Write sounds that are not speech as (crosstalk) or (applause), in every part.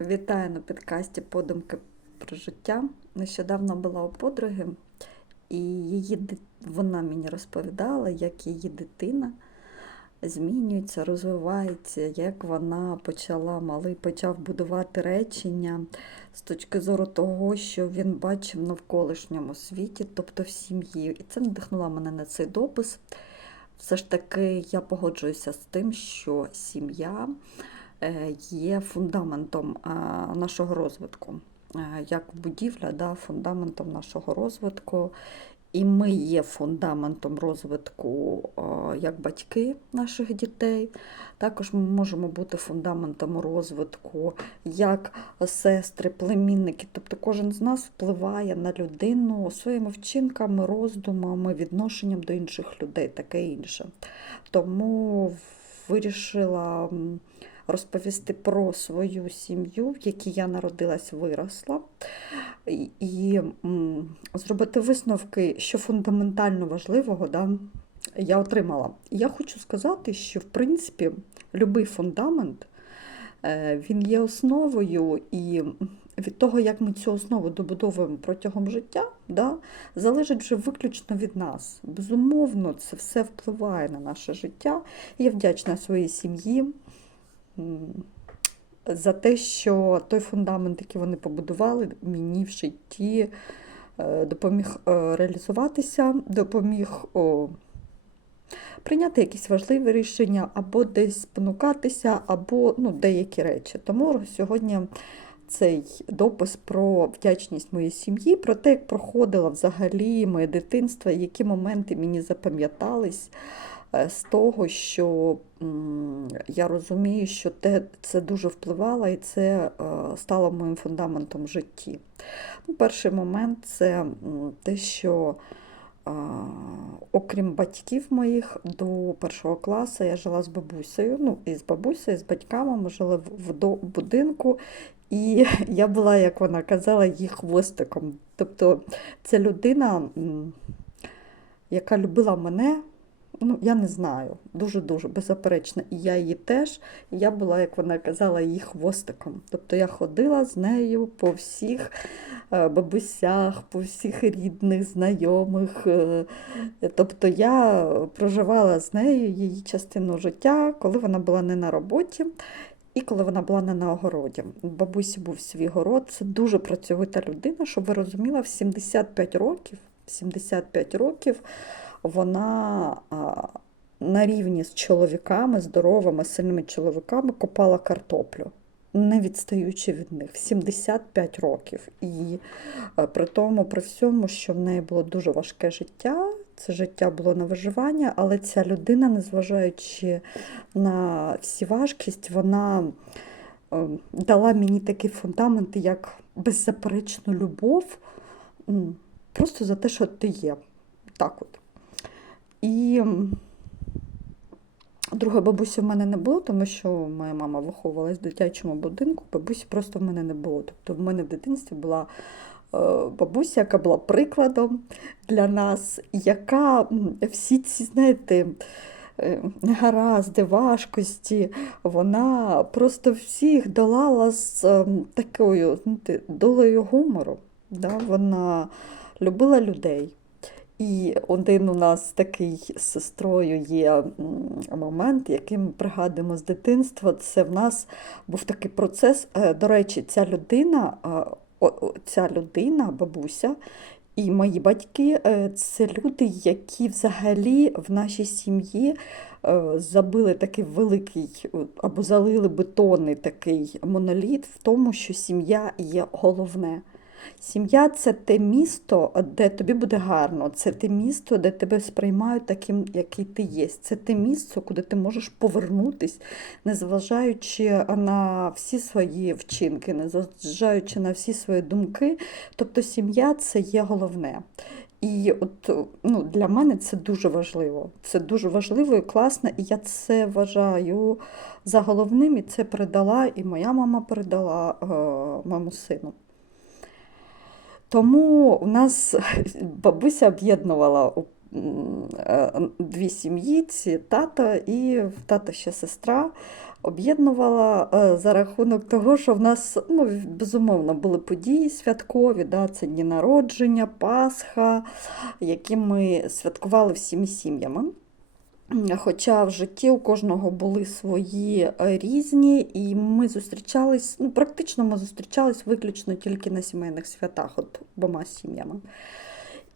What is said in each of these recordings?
Вітаю на підкасті Подумки про життя. Нещодавно була у подруги, і її, вона мені розповідала, як її дитина змінюється, розвивається, як вона почала, малий почав будувати речення з точки зору того, що він бачив в навколишньому світі, тобто в сім'ї. І це надихнуло мене на цей допис. Все ж таки, я погоджуюся з тим, що сім'я є фундаментом е, нашого розвитку. Е, Як будівля, да, фундаментом нашого розвитку. І ми є фундаментом розвитку е, як батьки наших дітей. Також ми можемо бути фундаментом розвитку як сестри, племінники. Тобто кожен з нас впливає на людину своїми вчинками, роздумами, відношенням до інших людей, таке інше. Тому вирішила розповісти про свою сім'ю, в якій я народилась, виросла, і, і зробити висновки, що фундаментально важливого да, я отримала. Я хочу сказати, що в принципі будь-який фундамент е, він є основою, і від того, як ми цю основу добудовуємо протягом життя, да, залежить вже виключно від нас. Безумовно, це все впливає на наше життя. Я вдячна своїй сім'ї за те, що той фундамент, який вони побудували, мені в житті е, допоміг е, реалізуватися, допоміг прийняти якісь важливі рішення, або десь спонукатися, або ну, деякі речі. Тому сьогодні цей допис про вдячність моїй сім'ї, про те, як проходило взагалі моє дитинство, які моменти мені запам'ятались з того, що я розумію, що це дуже впливало і це е, стало моїм фундаментом в житті. Ну, перший момент це те, що окрім батьків моїх, до першого класу я жила з бабусею. Ну, і з бабусею, і з батьками ми жили в, будинку, і (laughs) я була, як вона казала, її хвостиком. Тобто це людина, яка любила мене. Ну, я не знаю, дуже-дуже беззаперечно. І я її теж. Я була, як вона казала, її хвостиком. Тобто я ходила з нею по всіх е, бабусях, по всіх рідних, знайомих. е, Тобто я проживала з нею її частину життя, коли вона була не на роботі. І коли вона була не на огороді. У бабусі був свій город. Це дуже працьовита людина, щоб ви розуміла, в 75 років, в 75 років вона на рівні з чоловіками, здоровими, сильними чоловіками копала картоплю, не відстаючи від них 75 років. І е, при тому, при всьому, що в неї було дуже важке життя, це життя було на виживання, але ця людина, незважаючи на всі важкість, вона е, дала мені такий фундамент, як беззаперечну любов, просто за те, що ти є. Так от. І другої бабусі в мене не було, тому що моя мама виховувалась в дитячому будинку, бабусі просто в мене не було. Тобто в мене в дитинстві була е, бабуся, яка була прикладом для нас, яка всі ці, знаєте, е, негаразди, важкості, вона просто всіх долала з ем, такою знаєте, долею гумору. Да? Вона любила людей. І один у нас такий з сестрою є момент, який ми пригадуємо з дитинства. Це в нас був такий процес. Е, До речі, ця людина, е, ця людина, бабуся, і мої батьки е, це люди, які взагалі в нашій сім'ї забили такий великий або залили бетонний такий моноліт в тому, що сім'я є головне. Сім'я це те місто, де тобі буде гарно, це те місто, де тебе сприймають таким, який ти є. Це те місце, куди ти можеш повернутись, незважаючи на всі свої вчинки, незважаючи на всі свої думки. Тобто сім'я це є головне. І от ну, для мене це дуже важливо. Це дуже важливо і класно, і я це вважаю за головним, і це передала, і моя мама передала е, моєму сину. Тому у нас (laughs) бабуся об'єднувала е, дві сім'ї, ці тата і тата ще сестра. об'єднувала е, за рахунок того, що в нас ну, безумовно були події святкові, да, це дні народження, Пасха, які ми святкували всіми сім'ями. Хоча в житті у кожного були свої е, різні, і ми зустрічались, ну, практично ми зустрічались виключно тільки на сімейних святах, от обома сім'ями.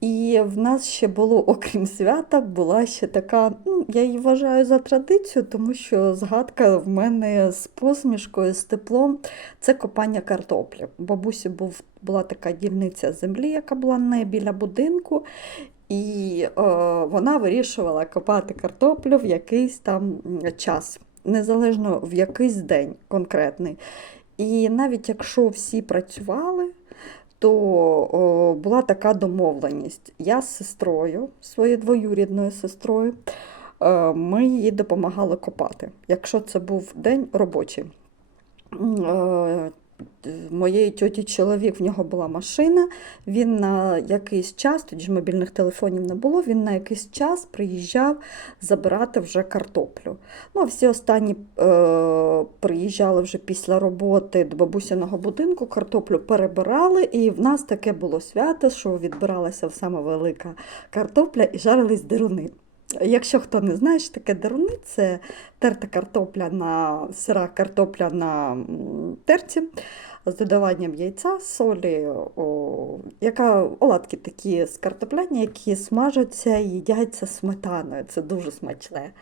І в нас ще було, (laughs) окрім свята, була ще така, ну, я її вважаю за традицію, тому що згадка в мене з посмішкою, з теплом це копання картоплі. Бабусі був, була така дільниця землі, яка була не біля будинку. І е, вона вирішувала копати картоплю в якийсь там час, незалежно в якийсь день конкретний. І навіть якщо всі працювали, то о, була така домовленість. Я з сестрою, своєю двоюрідною сестрою, е, ми їй допомагали копати, якщо це був день робочий. Моєї тьоті чоловік, в нього була машина, він на якийсь час, тоді ж мобільних телефонів не було, він на якийсь час приїжджав забирати вже картоплю. Ну, а всі останні е, приїжджали вже після роботи до бабусиного будинку, картоплю перебирали, і в нас таке було свято, що відбиралася саме велика картопля і жарились деруни. Якщо хто не знає, що таке деруни, це терта картопля на сира картопля на терці з додаванням яйця, солі, о, яка оладки такі з картопляні, які смажаться і їдяться сметаною. Це дуже смачне.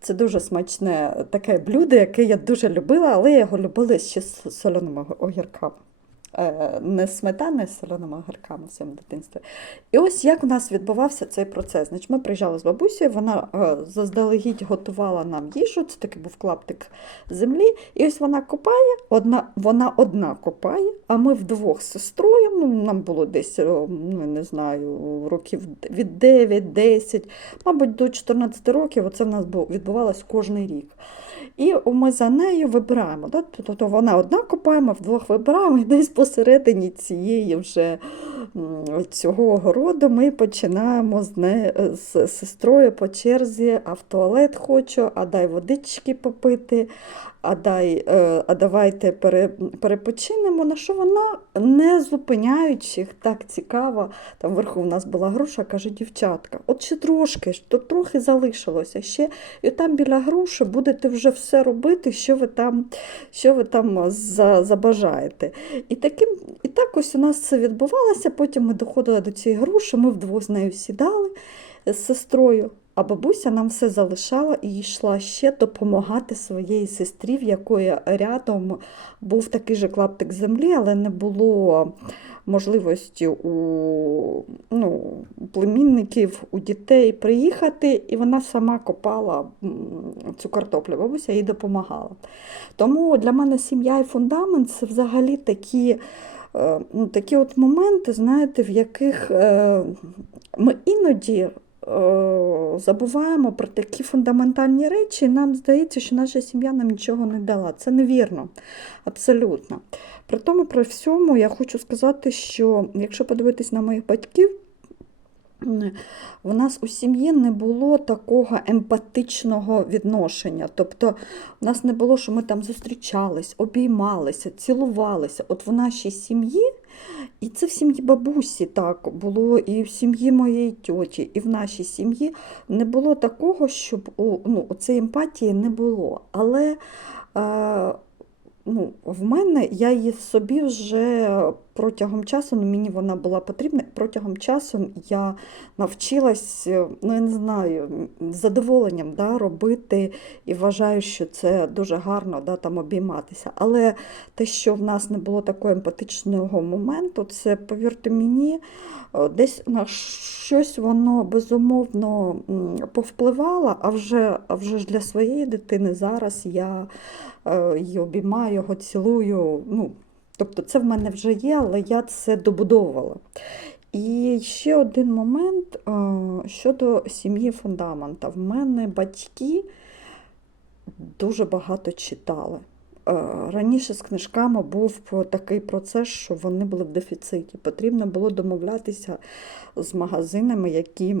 Це дуже смачне таке блюдо, яке я дуже любила, але я його любила ще з соленими огірками. Е, не сметани з соленими огірками в своєму дитинстві. І ось як у нас відбувався цей процес. Значить, Ми приїжджали з бабусею, вона е, заздалегідь готувала нам їжу, це такий був клаптик землі. І ось вона копає, одна, вона одна копає, а ми вдвох з сестрою, ну, нам було десь, ну, не знаю, років від 9-10, мабуть, до 14 років, оце в нас відбувалось кожний рік. І ми за нею вибираємо. Да? Тобто вона одна копаємо, вдвох вибираємо, і десь посередині цієї вже цього огороду ми починаємо з не, з сестрою по черзі, а в туалет хочу, а дай водички попити, а дай, е, а давайте пере, перепочинемо. На що вона, не зупиняючи, так цікаво, там вверху в нас була груша, каже, дівчатка, от ще трошки, то трохи залишилося ще, і там біля груші будете вже все робити, що ви там що ви там забажаєте. І таким, і так ось у нас це відбувалося, потім ми доходили до цієї груші, ми вдвох з нею сідали з сестрою. А бабуся нам все залишала і йшла ще допомагати своїй сестрі, в якої рядом був такий же клаптик землі, але не було можливості у ну, племінників, у дітей приїхати, і вона сама копала цю картоплю. Бабуся їй допомагала. Тому для мене сім'я і фундамент це взагалі такі. Е, ну, такі от моменти, знаєте, в яких е, ми іноді забуваємо про такі фундаментальні речі, і нам здається, що наша сім'я нам нічого не дала. Це невірно, абсолютно. При тому, при всьому, я хочу сказати, що якщо подивитись на моїх батьків, в нас у сім'ї не було такого емпатичного відношення. Тобто, в нас не було, що ми там зустрічались, обіймалися, цілувалися. От в нашій сім'ї і це в сім'ї бабусі так було, і в сім'ї моєї тьоті, і в нашій сім'ї не було такого, щоб ну, цієї емпатії не було. Але е, ну, в мене я її собі вже протягом часу, ну, мені вона була потрібна, протягом часу я навчилась, ну я не знаю, з задоволенням да, робити і вважаю, що це дуже гарно да, там обійматися. Але те, що в нас не було такого емпатичного моменту, це, повірте мені, десь на щось воно безумовно повпливало, а вже, а вже ж для своєї дитини зараз я е, її обіймаю, його цілую. ну, Тобто це в мене вже є, але я це добудовувала. І ще один момент е, щодо сім'ї фундамента. В мене батьки дуже багато читали. Е, раніше з книжками був такий процес, що вони були в дефіциті. Потрібно було домовлятися з магазинами, які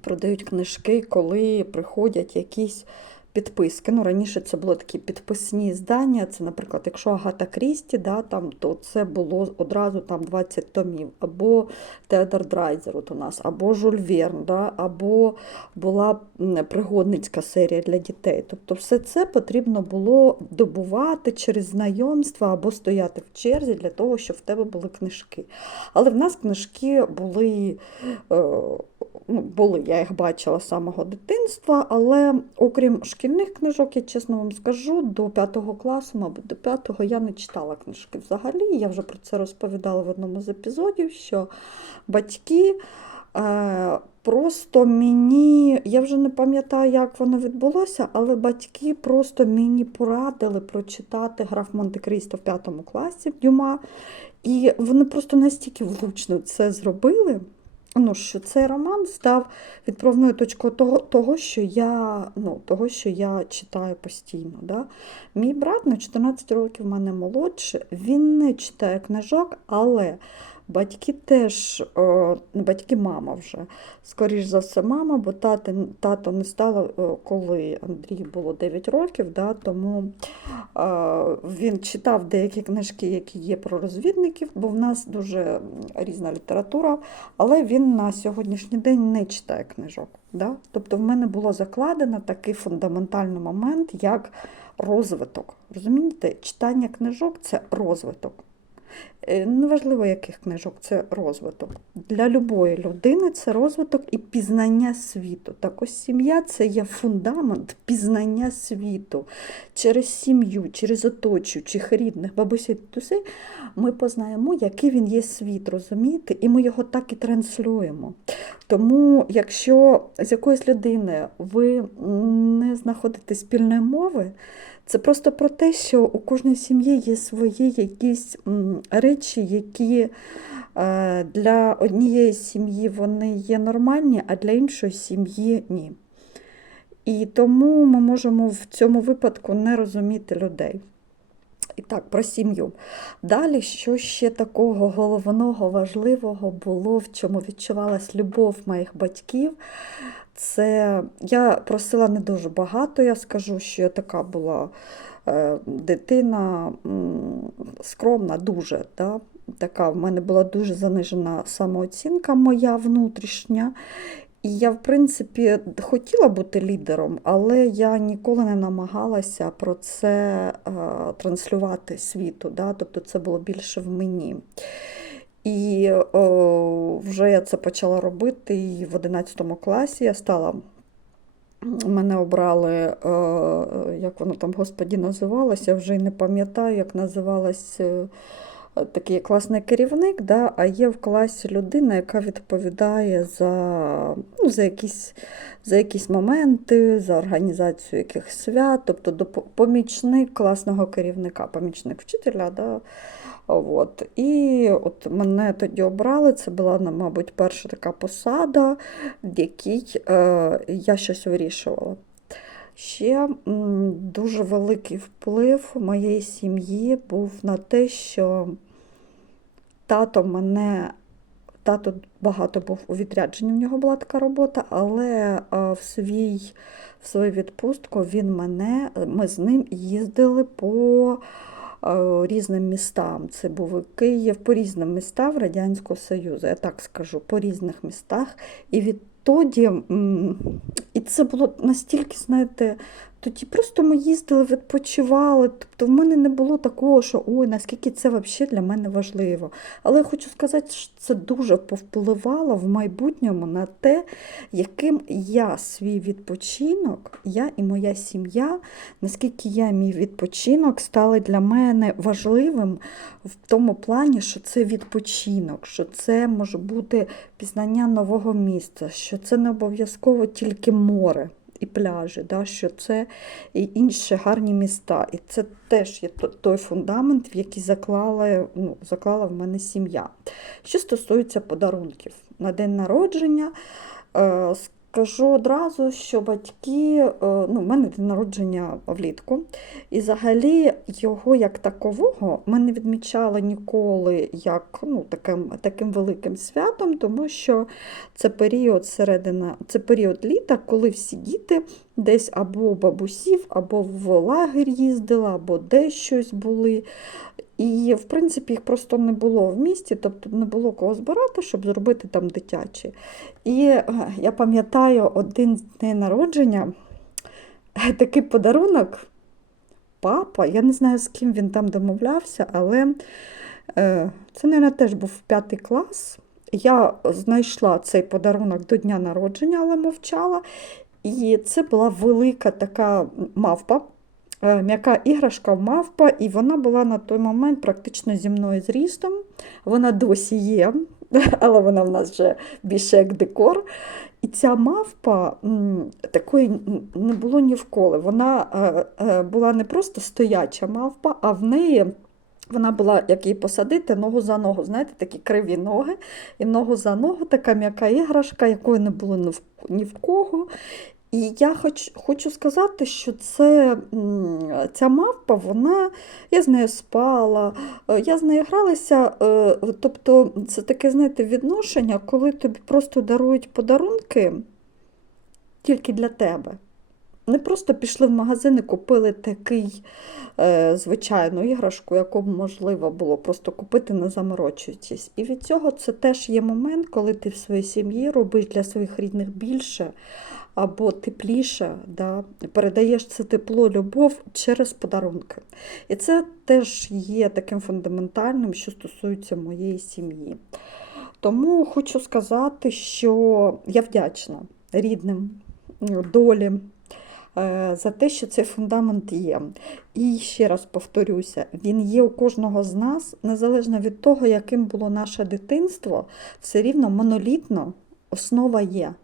продають книжки, коли приходять якісь підписки. Ну, раніше це були такі підписні здання. Це, наприклад, якщо Агата Крісті, да, там, то це було одразу там 20 томів, або Теодор Драйзер от у нас, або Жюль Верн, да, або була пригодницька серія для дітей. Тобто все це потрібно було добувати через знайомства або стояти в черзі для того, щоб в тебе були книжки. Але в нас книжки були. Е, були, я їх бачила з самого дитинства, але окрім шкільних книжок, я чесно вам скажу, до п'ятого класу, мабуть, до п'ятого я не читала книжки взагалі. Я вже про це розповідала в одному з епізодів, що батьки. Е, Просто мені, я вже не пам'ятаю, як воно відбулося, але батьки просто мені порадили прочитати граф Монте-Крісто в п'ятому класі Дюма. І вони просто настільки влучно це зробили, ну, що цей роман став відправною точкою того, того, що я, ну, того, що я читаю постійно. Да? Мій брат на 14 років в мене молодше, він не читає книжок, але батьки теж, е, батьки, мама вже, скоріш за все, мама, бо тати, тато не стало, е, коли Андрію було 9 років, да, тому е, він читав деякі книжки, які є про розвідників, бо в нас дуже різна література, але він на сьогоднішній день не читає книжок. Да? Тобто в мене було закладено такий фундаментальний момент, як розвиток. Розумієте, читання книжок це розвиток. Е, Неважливо, яких книжок, це розвиток. Для любої людини це розвиток і пізнання світу. Так ось сім'я це є фундамент пізнання світу. Через сім'ю, через оточуючих рідних, бабусі дідусей ми познаємо, який він є світ, розумієте? І ми його так і транслюємо. Тому, якщо з якоїсь людини ви не знаходите спільної мови, це просто про те, що у кожній сім'ї є свої якісь м, речі, які е, для однієї сім'ї вони є нормальні, а для іншої сім'ї ні. І тому ми можемо в цьому випадку не розуміти людей. І так, про сім'ю. Далі, що ще такого головного, важливого було, в чому відчувалась любов моїх батьків, це я просила не дуже багато, я скажу, що я така була дитина скромна, дуже. Да? Така в мене була дуже занижена самооцінка моя внутрішня. І я, в принципі, хотіла бути лідером, але я ніколи не намагалася про це е, транслювати світу. Да? Тобто це було більше в мені. І о, вже я це почала робити і в 11 класі я стала. Мене обрали, е, як воно там, господі, називалося, я вже й не пам'ятаю, як називалось е, такий класний керівник, да, а є в класі людина, яка відповідає за, ну, за, якісь, за якісь моменти, за організацію якихось свят, тобто помічник класного керівника, помічник вчителя. Да, От. І от мене тоді обрали, це була, ну, мабуть, перша така посада, в якій е, я щось вирішувала. Ще дуже великий вплив моєї сім'ї був на те, що тато мене, тато багато був у відрядженні, в нього була така робота, але е, в свій, в свою відпустку він мене, ми з ним їздили по різним містам. Це був Київ по різним містам Радянського Союзу, я так скажу, по різних містах. І відтоді, і це було настільки, знаєте, тоді просто ми їздили, відпочивали. Тобто в мене не було такого, що ой, наскільки це взагалі для мене важливо. Але я хочу сказати, що це дуже повпливало в майбутньому на те, яким я свій відпочинок, я і моя сім'я, наскільки я мій відпочинок стали для мене важливим в тому плані, що це відпочинок, що це може бути пізнання нового місця, що це не обов'язково тільки море. І пляжі, да, що це і інші гарні міста. І це теж є той фундамент, в який заклала, ну, заклала в мене сім'я. Що стосується подарунків на день народження, е, скажу одразу, що батьки, е, ну, в мене день народження влітку, і взагалі його як такового ми не відмічали ніколи як ну, таким, таким великим святом, тому що це період середина, це період літа, коли всі діти десь або бабусів, або в лагер їздила, або десь щось були. І, в принципі, їх просто не було в місті, тобто не було кого збирати, щоб зробити там дитячі. І е, я пам'ятаю один день народження, е, (laughs) такий подарунок. Папа, я не знаю, з ким він там домовлявся, але е, це, мабуть, теж був п'ятий клас. Я знайшла цей подарунок до дня народження, але мовчала. І це була велика така мавпа, е, м'яка іграшка мавпа, і вона була на той момент практично зі мною зрістом. Вона досі є, (laughs) але вона в нас вже більше як декор. І ця мавпа такої не було ні вколи. Вона е, е, була не просто стояча мавпа, а в неї вона була, як її посадити, ногу за ногу. Знаєте, такі криві ноги, і ногу за ногу, така м'яка іграшка, якої не було ні в кого. І я хоч, хочу сказати, що це, ця мавпа, вона, я з нею спала, е, я з нею гралася. е, Тобто це таке, знаєте, відношення, коли тобі просто дарують подарунки тільки для тебе. Не просто пішли в магазин і купили такий е, звичайну іграшку, яку б можливо було просто купити, не заморочуючись. І від цього це теж є момент, коли ти в своїй сім'ї робиш для своїх рідних більше або тепліше, да, передаєш це тепло, любов через подарунки. І це теж є таким фундаментальним, що стосується моєї сім'ї. Тому хочу сказати, що я вдячна рідним, долі е, за те, що цей фундамент є. І ще раз повторюся, він є у кожного з нас, незалежно від того, яким було наше дитинство, все рівно монолітно основа є.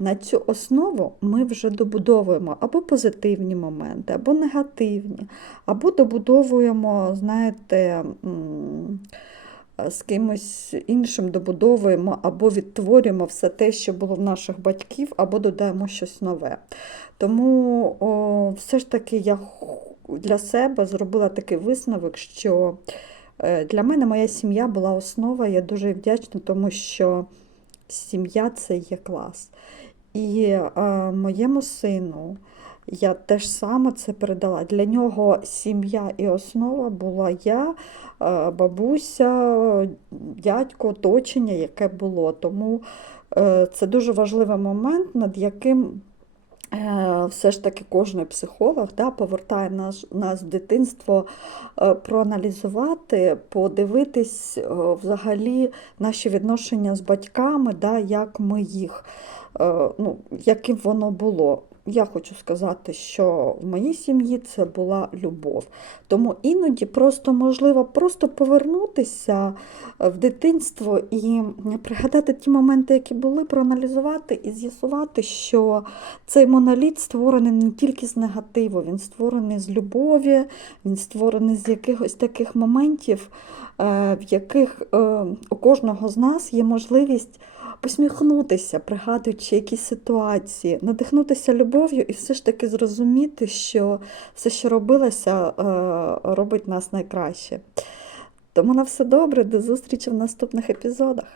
На цю основу ми вже добудовуємо або позитивні моменти, або негативні, або добудовуємо, знаєте, з кимось іншим добудовуємо або відтворюємо все те, що було в наших батьків, або додаємо щось нове. Тому о, все ж таки я для себе зробила такий висновок, що е, для мене моя сім'я була основа. Я дуже вдячна, тому що сім'я це є клас. І е, моєму сину я теж саме це передала. Для нього сім'я і основа була я, е, бабуся, дядько, оточення, яке було. Тому е, це дуже важливий момент, над яким все ж таки кожен психолог да, повертає нас, нас в дитинство е, проаналізувати, подивитись е, взагалі наші відношення з батьками, да, як ми їх, е, ну, яким воно було. Я хочу сказати, що в моїй сім'ї це була любов. Тому іноді просто можливо просто повернутися е, в дитинство і пригадати ті моменти, які були, проаналізувати і з'ясувати, що цей моноліт створений не тільки з негативу, він створений з любові, він створений з якихось таких моментів, е, в яких е, у кожного з нас є можливість посміхнутися, пригадуючи якісь ситуації, надихнутися любов'ю і все ж таки зрозуміти, що все, що робилося, е, робить нас найкраще. Тому на все добре, до зустрічі в наступних епізодах.